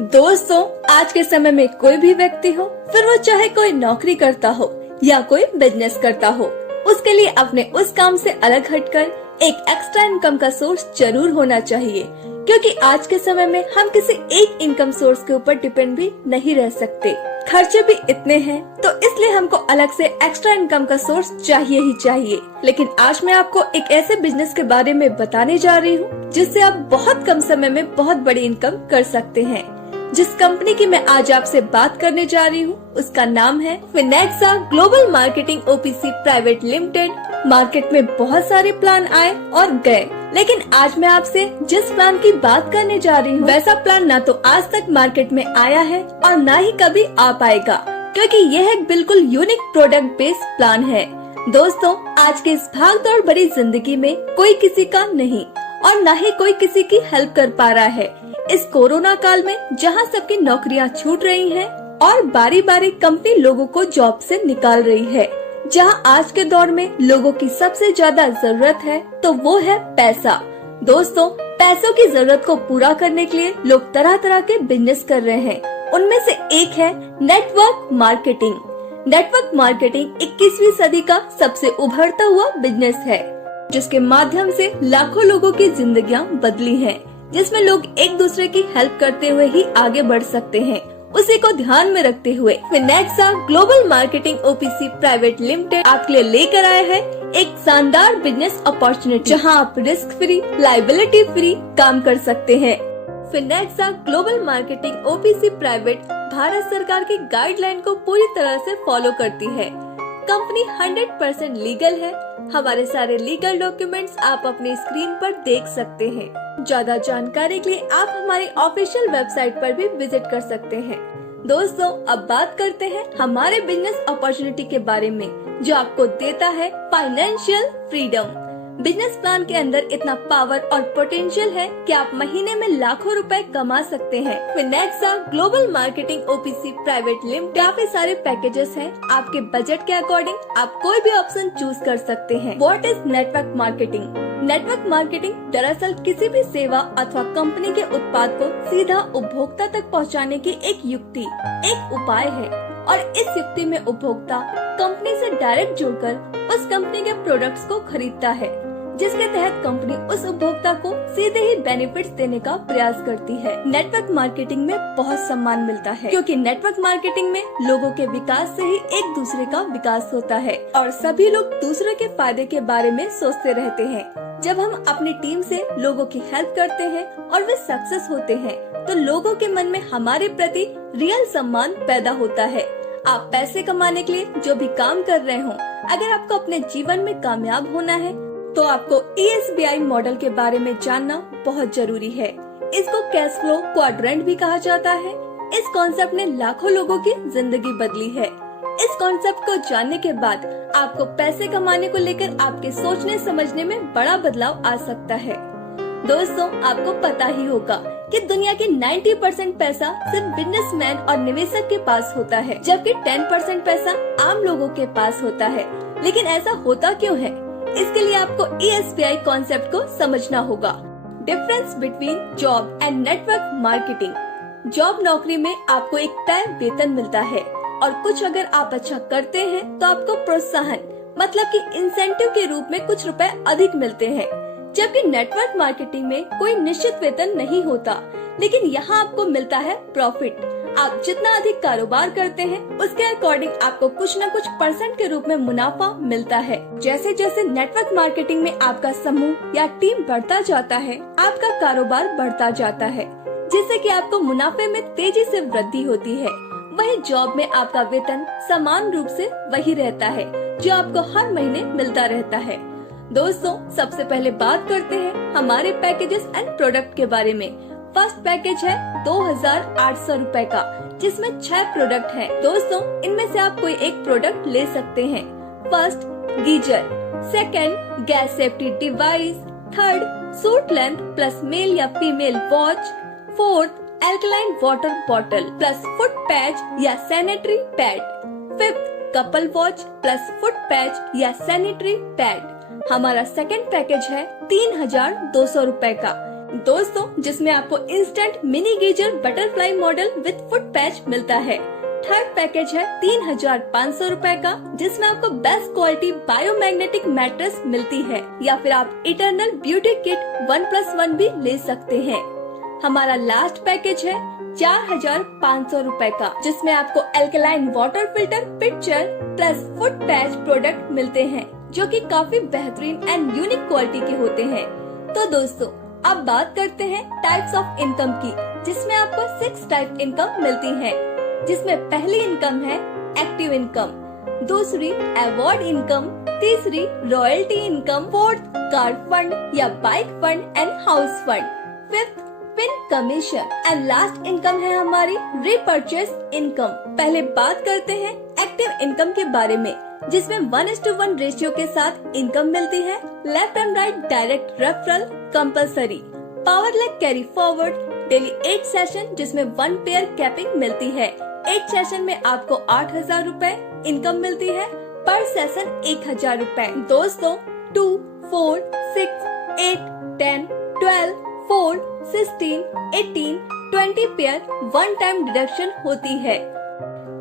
दोस्तों, आज के समय में कोई भी व्यक्ति हो, फिर वो चाहे कोई नौकरी करता हो या कोई बिजनेस करता हो, उसके लिए अपने उस काम से अलग हटकर एक एक्स्ट्रा इनकम का सोर्स जरूर होना चाहिए, क्योंकि आज के समय में हम किसी एक इनकम सोर्स के ऊपर डिपेंड भी नहीं रह सकते। खर्चे भी इतने हैं, तो इसलिए हमको अलग से एक्स्ट्रा इनकम का सोर्स चाहिए ही चाहिए। लेकिन आज मैं आपको एक ऐसे बिजनेस के बारे में बताने जा रही हूँ जिससे आप बहुत कम समय में बहुत बड़ी इनकम कर सकते हैं। जिस कंपनी की मैं आज आपसे बात करने जा रही हूँ उसका नाम है Finexa global marketing OPC private limited. Market में बहुत सारे प्लान आए और गए, लेकिन आज मैं आपसे जिस प्लान की बात करने जा रही हूँ वैसा प्लान ना तो आज तक मार्केट में आया है और ना ही कभी आ पाएगा, क्योंकि यह एक बिल्कुल यूनिक प्रोडक्ट बेस्ड प्लान है। दोस्तों, आज के इस भागदौड़ भरी जिंदगी में कोई किसी का नहीं और न ही कोई किसी की हेल्प कर पा रहा है। इस कोरोना काल में जहां सबकी नौकरियां छूट रही हैं और बारी बारी कंपनी लोगों को जॉब से निकाल रही है, जहां आज के दौर में लोगों की सबसे ज्यादा जरूरत है तो वो है पैसा। दोस्तों, पैसों की जरूरत को पूरा करने के लिए लोग तरह तरह के बिजनेस कर रहे हैं। उनमें से एक है नेटवर्क मार्केटिंग। नेटवर्क मार्केटिंग 21वीं सदी का सबसे उभरता हुआ बिजनेस है, जिसके माध्यम से लाखों लोगों की जिंदगियां बदली हैं, जिसमें लोग एक दूसरे की हेल्प करते हुए ही आगे बढ़ सकते हैं। उसी को ध्यान में रखते हुए Finexa global marketing OPC private limited आपके लिए लेकर आया है एक शानदार बिजनेस अपॉर्चुनिटी, जहां आप रिस्क फ्री, लायबिलिटी फ्री काम कर सकते हैं। Finexa global marketing OPC private Bharat सरकार की गाइडलाइन को पूरी तरह से फॉलो करती है। कंपनी 100% लीगल है। हमारे सारे लीगल डॉक्यूमेंट्स आप अपनी स्क्रीन पर देख सकते हैं। ज्यादा जानकारी के लिए आप हमारी ऑफिशियल वेबसाइट पर भी विजिट कर सकते हैं। दोस्तों, अब बात करते हैं हमारे बिजनेस अपॉर्चुनिटी के बारे में, जो आपको देता है फाइनेंशियल फ्रीडम। बिजनेस प्लान के अंदर इतना पावर और पोटेंशियल है कि आप महीने में लाखों रुपए कमा सकते हैं। Finexa global marketing OPC private limited काफी सारे पैकेजेस हैं। आपके बजट के अकॉर्डिंग आप कोई भी ऑप्शन चूज कर सकते हैं। What is network marketing? Network marketing दरअसल किसी भी सेवा अथवा कंपनी के उत्पाद को सीधा उपभोक्ता तक पहुंचाने की एक युक्ति, एक उपाय है। और इस युक्ति में उपभोक्ता कंपनी से डायरेक्ट जुड़कर उस कंपनी के प्रोडक्ट्स को खरीदता है, जिसके तहत कंपनी उस उपभोक्ता को सीधे ही बेनिफिट्स देने का प्रयास करती है। नेटवर्क मार्केटिंग में बहुत सम्मान मिलता है, क्योंकि नेटवर्क मार्केटिंग में लोगों के विकास से ही एक दूसरे का विकास होता है और सभी लोग दूसरे के फायदे के बारे में सोचते रहते हैं। जब हम अपनी टीम से लोगों की हेल्प करते हैं और वे सक्सेस होते हैं, तो लोगों के मन में हमारे प्रति रियल सम्मान पैदा होता है। आप पैसे कमाने के लिए जो भी काम कर रहे हो, अगर आपको अपने जीवन में कामयाब होना है तो आपको ESBI मॉडल के बारे में जानना बहुत जरूरी है। इसको कैश फ्लो क्वाड्रेंट भी कहा जाता है। इस कॉन्सेप्ट ने लाखों लोगों की जिंदगी बदली है। इस कॉन्सेप्ट को जानने के बाद आपको पैसे कमाने को लेकर आपके सोचने समझने में बड़ा बदलाव आ सकता है। दोस्तों, आपको पता ही होगा कि दुनिया की 90% पैसा सिर्फ बिजनेसमैन और निवेशक के पास होता है, जबकि 10% पैसा आम लोगों के पास होता है। लेकिन ऐसा होता क्यों है? इसके लिए आपको ESBI कॉन्सेप्ट को समझना होगा। Difference between job and network marketing. Job नौकरी में आपको एक तय वेतन मिलता है और कुछ अगर आप अच्छा करते हैं तो आपको प्रोत्साहन मतलब कि इंसेंटिव के रूप में कुछ रुपए अधिक मिलते हैं। जबकि नेटवर्क मार्केटिंग में कोई निश्चित वेतन नहीं होता, लेकिन यहाँ आपको मिलता है प्रॉफिट। आप जितना अधिक कारोबार करते हैं उसके अकॉर्डिंग आपको कुछ न कुछ % के रूप में मुनाफा मिलता है। जैसे जैसे नेटवर्क मार्केटिंग में आपका समूह या टीम बढ़ता जाता है, आपका कारोबार बढ़ता जाता है, जिससे कि आपको मुनाफे में तेजी से वृद्धि होती है। वही जॉब में आपका वेतन समान रूप से वही रहता है, जो आपको हर महीने मिलता रहता है। दोस्तों, सबसे पहले बात करते हैं हमारे पैकेजेस एंड प्रोडक्ट के बारे में। फर्स्ट पैकेज है 2800 रुपए का, जिसमें 6 प्रोडक्ट हैं। दोस्तों, इनमें से आप कोई एक प्रोडक्ट ले सकते हैं। First, geyser. Second, gas safety device. Third, suit length plus male या female watch. Fourth, alkaline water bottle plus foot patch या sanitary pad. Fifth, couple watch plus foot patch या सैनिटरी पैड। हमारा second package है 3200 रुपए का। दोस्तों जिसमें आपको instant mini geyser butterfly model with foot patch मिलता है। थर्ड पैकेज है 3500 रूपए का, जिसमें आपको बेस्ट क्वालिटी बायोमैग्नेटिक मैट्रेस मिलती है, या फिर आप इटर्नल ब्यूटी किट 1+1 भी ले सकते हैं। हमारा लास्ट पैकेज है 4500 रूपए का, जिसमें आपको alkaline water filter picture plus foot patch product मिलते हैं, जो कि काफी बेहतरीन एंड यूनिक क्वालिटी के होते हैं। तो दोस्तों अब बात करते हैं टाइप्स ऑफ इनकम की, जिसमें आपको 6 टाइप इनकम मिलती है, जिसमें पहली इनकम है एक्टिव इनकम, दूसरी अवार्ड इनकम, तीसरी royalty income, fourth car fund या bike fund and house fund, fifth pin commission and last income है हमारी रीपर्चेस इनकम। पहले बात करते हैं एक्टिव इनकम के बारे में, जिसमें 1:1 रेशियो के साथ इनकम मिलती है। Left and right direct referral compulsory, power leg carry forward, daily 8 session जिसमें 1 पेयर कैपिंग मिलती है। 8 सेशन में आपको 8000 रूपए इनकम मिलती है, पर सेशन 1000 रूपए। दोस्तों 2, 4, 6, 8, 10, 12, 4, 16, 18, 20 पेयर 1 टाइम डिडक्शन होती है।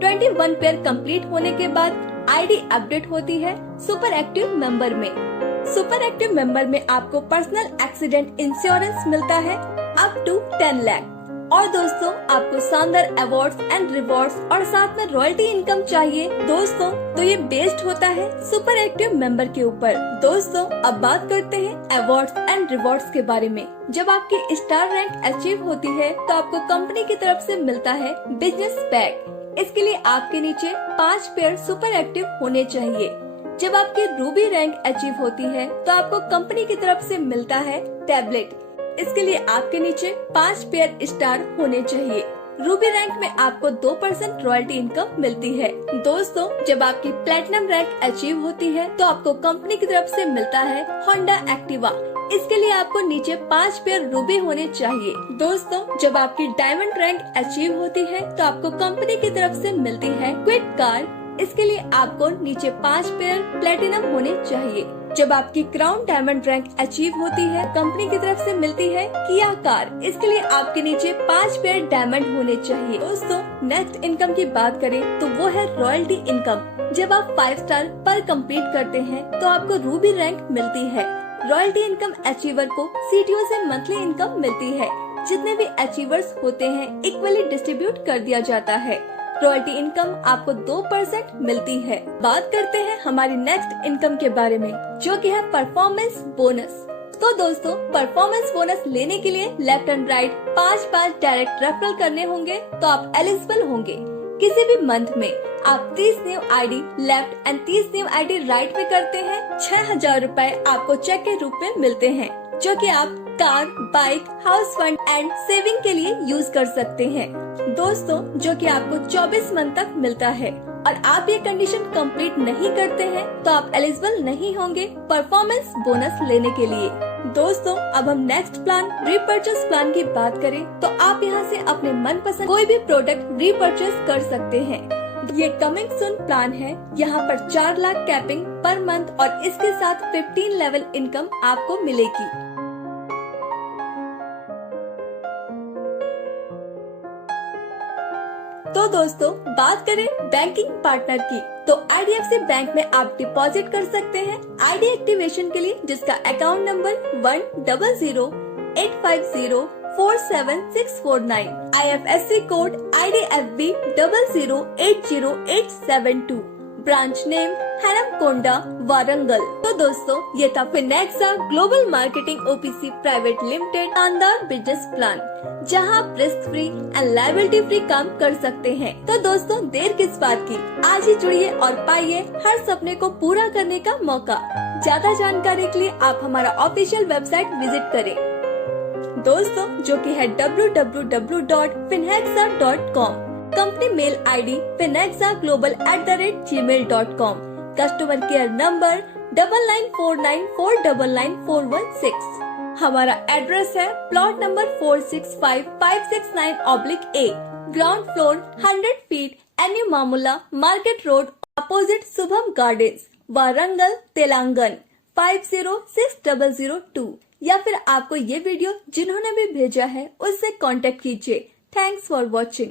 21 पेयर कंप्लीट होने के बाद आईडी अपडेट होती है सुपर एक्टिव मेंबर में। सुपर एक्टिव मेंबर में आपको पर्सनल एक्सीडेंट इंश्योरेंस मिलता है अप टू 10 लाख। और दोस्तों आपको शानदार अवार्ड्स एंड रिवॉर्ड्स और साथ में रॉयल्टी इनकम चाहिए दोस्तों, तो ये बेस्ड होता है सुपर एक्टिव मेंबर के ऊपर। दोस्तों अब बात करते हैं अवार्ड्स एंड रिवॉर्ड्स के बारे में। जब आपकी स्टार रैंक अचीव होती है तो आपको कंपनी की तरफ से मिलता है बिजनेस बैग। इसके लिए आपके नीचे 5 पेयर सुपर एक्टिव होने चाहिए। जब आपकी रूबी रैंक अचीव होती है तो आपको कंपनी की तरफ से मिलता है टैबलेट। इसके लिए आपके नीचे 5 पेयर स्टार होने चाहिए। रूबी रैंक में आपको 2% रॉयल्टी इनकम मिलती है। दोस्तों जब आपकी प्लेटिनम रैंक अचीव होती है तो आपको कंपनी की तरफ से मिलता है होंडा एक्टिवा। इसके लिए आपको नीचे 5 पेयर रूबी होने चाहिए। दोस्तों जब आपकी डायमंड रैंक अचीव होती है तो आपको कंपनी की तरफ से मिलती है क्विड कार। इसके लिए आपको नीचे 5 पेयर प्लेटिनम होने चाहिए। जब आपकी क्राउन डायमंड रैंक अचीव होती है कंपनी की तरफ से मिलती है किया कार। इसके लिए आपके नीचे 5 पेयर डायमंड होने चाहिए। दोस्तों नेक्स्ट इनकम की बात करें तो वो है रॉयल्टी इनकम। जब आप 5 स्टार पर कंप्लीट करते हैं तो आपको रूबी रैंक मिलती है। रॉयल्टी इनकम अचीवर को सीटीओ से मंथली इनकम मिलती है। जितने भी अचीवर्स होते हैं इक्वली डिस्ट्रीब्यूट कर दिया जाता है। रॉयल्टी इनकम आपको 2% मिलती है। बात करते हैं हमारी नेक्स्ट इनकम के बारे में, जो कि है परफॉर्मेंस बोनस। तो दोस्तों परफॉर्मेंस बोनस लेने के लिए left and right 5 direct referral करने होंगे तो आप एलिजिबल होंगे। किसी भी मंथ में आप 30 new ID left and 30 new ID right में करते हैं। 6000 रूपए आपको चेक के रूप में मिलते हैं, जो कि आप car, bike, house fund and saving के लिए यूज कर सकते हैं। दोस्तों जो कि आपको 24 मंथ तक मिलता है, और आप ये कंडीशन कंप्लीट नहीं करते हैं तो आप एलिजिबल नहीं होंगे परफॉर्मेंस बोनस लेने के लिए। दोस्तों अब हम नेक्स्ट प्लान रीपर्चेस प्लान की बात करें तो आप यहाँ से अपने मनपसंद कोई भी प्रोडक्ट रीपर्चेस कर सकते हैं। ये कमिंग सून प्लान है। यहाँ पर 4 लाख कैपिंग पर मंथ और इसके साथ 15 लेवल इनकम आपको मिलेगी। तो दोस्तों बात करें बैंकिंग पार्टनर की तो IDFC बैंक में आप डिपॉजिट कर सकते हैं आईडी एक्टिवेशन के लिए, जिसका account number 10085047649, IFSC code IDFB 0080872, branch name Hanamkonda Warangal. तो दोस्तों ये था Finexa global marketing OPC private limited शानदार बिजनेस प्लान, जहां आप risk free and liability free काम कर सकते हैं। तो दोस्तों देर किस बात की, आज ही जुड़िए और पाइए हर सपने को पूरा करने का मौका। ज्यादा जानकारी के लिए आप हमारा ऑफिशियल वेबसाइट विजिट करें दोस्तों, जो कि है www.finhexa.com। Company mail ID finexaglobal@gmail.com। Customer care number 9949499416। हमारा एड्रेस है plot number 465569/A, ground floor 100 feet एन्यू मामूला market road opposite Shubham gardens, Warangal, Telangana 506002। या फिर आपको ये वीडियो जिन्होंने भी भेजा है उससे कांटेक्ट कीजिए। Thanks for watching.